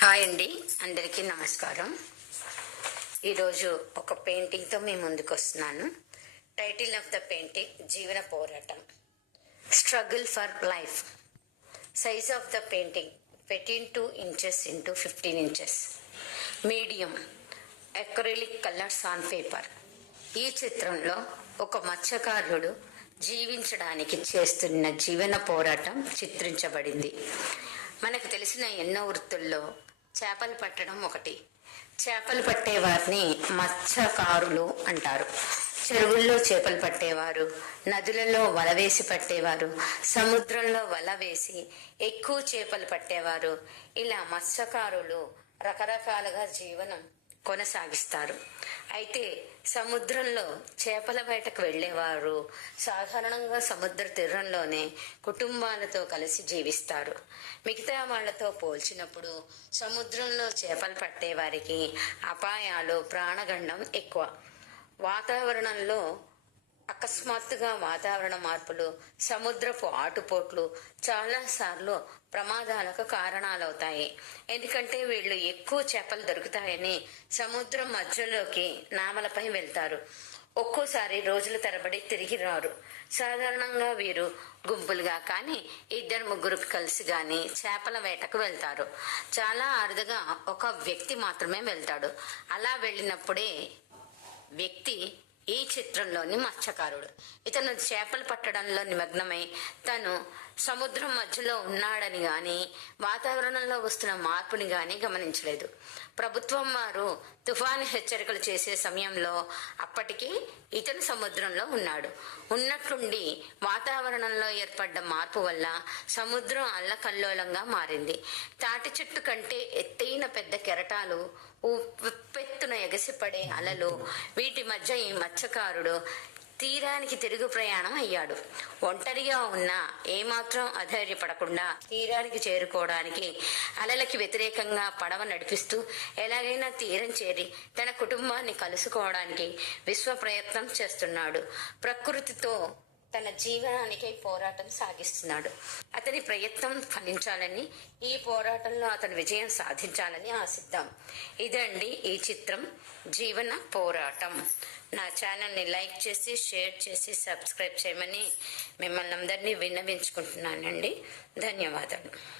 Hi అండి అందరికీ నమస్కారం. ఈరోజు ఒక పెయింటింగ్తో మీ ముందుకు వస్తున్నాను టైటిల్ ఆఫ్ ద పెయింటింగ్ జీవన పోరాటం. Struggle for life. Size of the painting fifteen two inches into fifteen inches. Medium acrylic colours on paper. ఈ చిత్రంలో ఒక మత్స్యకారుడు జీవించడానికి చేస్తున్న జీవన పోరాటం చిత్రించబడింది. మనకు తెలిసిన ఎన్నో వృత్తుల్లో చేపలు పట్టడం ఒకటి. చేపలు పట్టే వారిని మత్స్యకారులు అంటారు. చెరువుల్లో చేపలు పట్టేవారు నదులలో వల వేసి పట్టేవారు సముద్రంలో వల వేసి ఎక్కువ చేపలు పట్టేవారు. ఇలా మత్స్యకారులు రకరకాలుగా జీవనం కొనసాగిస్తారు. అయితే సముద్రంలో చేపల వేటకు వెళ్ళేవారు. సాధారణంగా సముద్ర తీరంలోనే కుటుంబాలతో కలిసి జీవిస్తారు. మిగతా వాళ్ళతో పోల్చినప్పుడు సముద్రంలో చేపలు పట్టే వారికి అపాయాలు ప్రాణగండం ఎక్కువ. వాతావరణంలో అకస్మాత్తుగా వాతావరణ మార్పులు సముద్రపు ఆటుపోట్లు చాలాసార్లు ప్రమాదాలకు కారణాలవుతాయి. ఎందుకంటే వీళ్ళు ఎక్కువ చేపలు దొరుకుతాయని సముద్రం మధ్యలోకి నామలపై వెళ్తారు. ఒక్కోసారి రోజుల తరబడి తిరిగి రారు. సాధారణంగా వీరు గుంపులుగా కానీ ఇద్దరు ముగ్గురు కలిసి కానీ చేపల వేటకు వెళ్తారు. చాలా అరుదుగా ఒక వ్యక్తి మాత్రమే వెళ్తాడు. అలా వెళ్ళినప్పుడే వ్యక్తి ఈ చిత్రంలోని మత్స్యకారుడు. ఇతను చేపలు పట్టడంలో నిమగ్నమై తను సముద్రం మధ్యలో ఉన్నాడని గాని వాతావరణంలో వస్తున్న మార్పుని గాని గమనించలేదు. ప్రభుత్వం వారు తుఫాను హెచ్చరికలు చేసే సమయంలో అప్పటికి ఇతను సముద్రంలో ఉన్నాడు. ఉన్నట్లుండి వాతావరణంలో ఏర్పడ్డ మార్పు వల్ల సముద్రం అల్లకల్లోలంగా మారింది. తాటి చెట్టు కంటే ఎత్తైన పెద్ద కెరటాలు ఉప్పెత్తున ఎగసిపడే అలలు వీటి మధ్య ఈ మత్స్యకారుడు తీరానికి తిరుగు ప్రయాణం అయ్యాడు. ఒంటరిగా ఉన్న ఏమాత్రం అధైర్యపడకుండా తీరానికి చేరుకోవడానికి అలలకి వ్యతిరేకంగా పడవ నడిపిస్తూ ఎలాగైనా తీరం చేరి తన కుటుంబాన్ని కలుసుకోవడానికి విశ్వ ప్రయత్నం చేస్తున్నాడు. ప్రకృతితో తన జీవనానికై పోరాటం సాగిస్తున్నాడు. అతని ప్రయత్నం ఫలించాలని ఈ పోరాటంలో అతను విజయం సాధించాలని ఆశిద్దాం. ఇదండి ఈ చిత్రం జీవన పోరాటం. నా ఛానల్ని లైక్ చేసి షేర్ చేసి సబ్స్క్రైబ్ చేయమని మిమ్మల్ని అందరినీ విన్నవించుకుంటున్నానండి. ధన్యవాదాలు.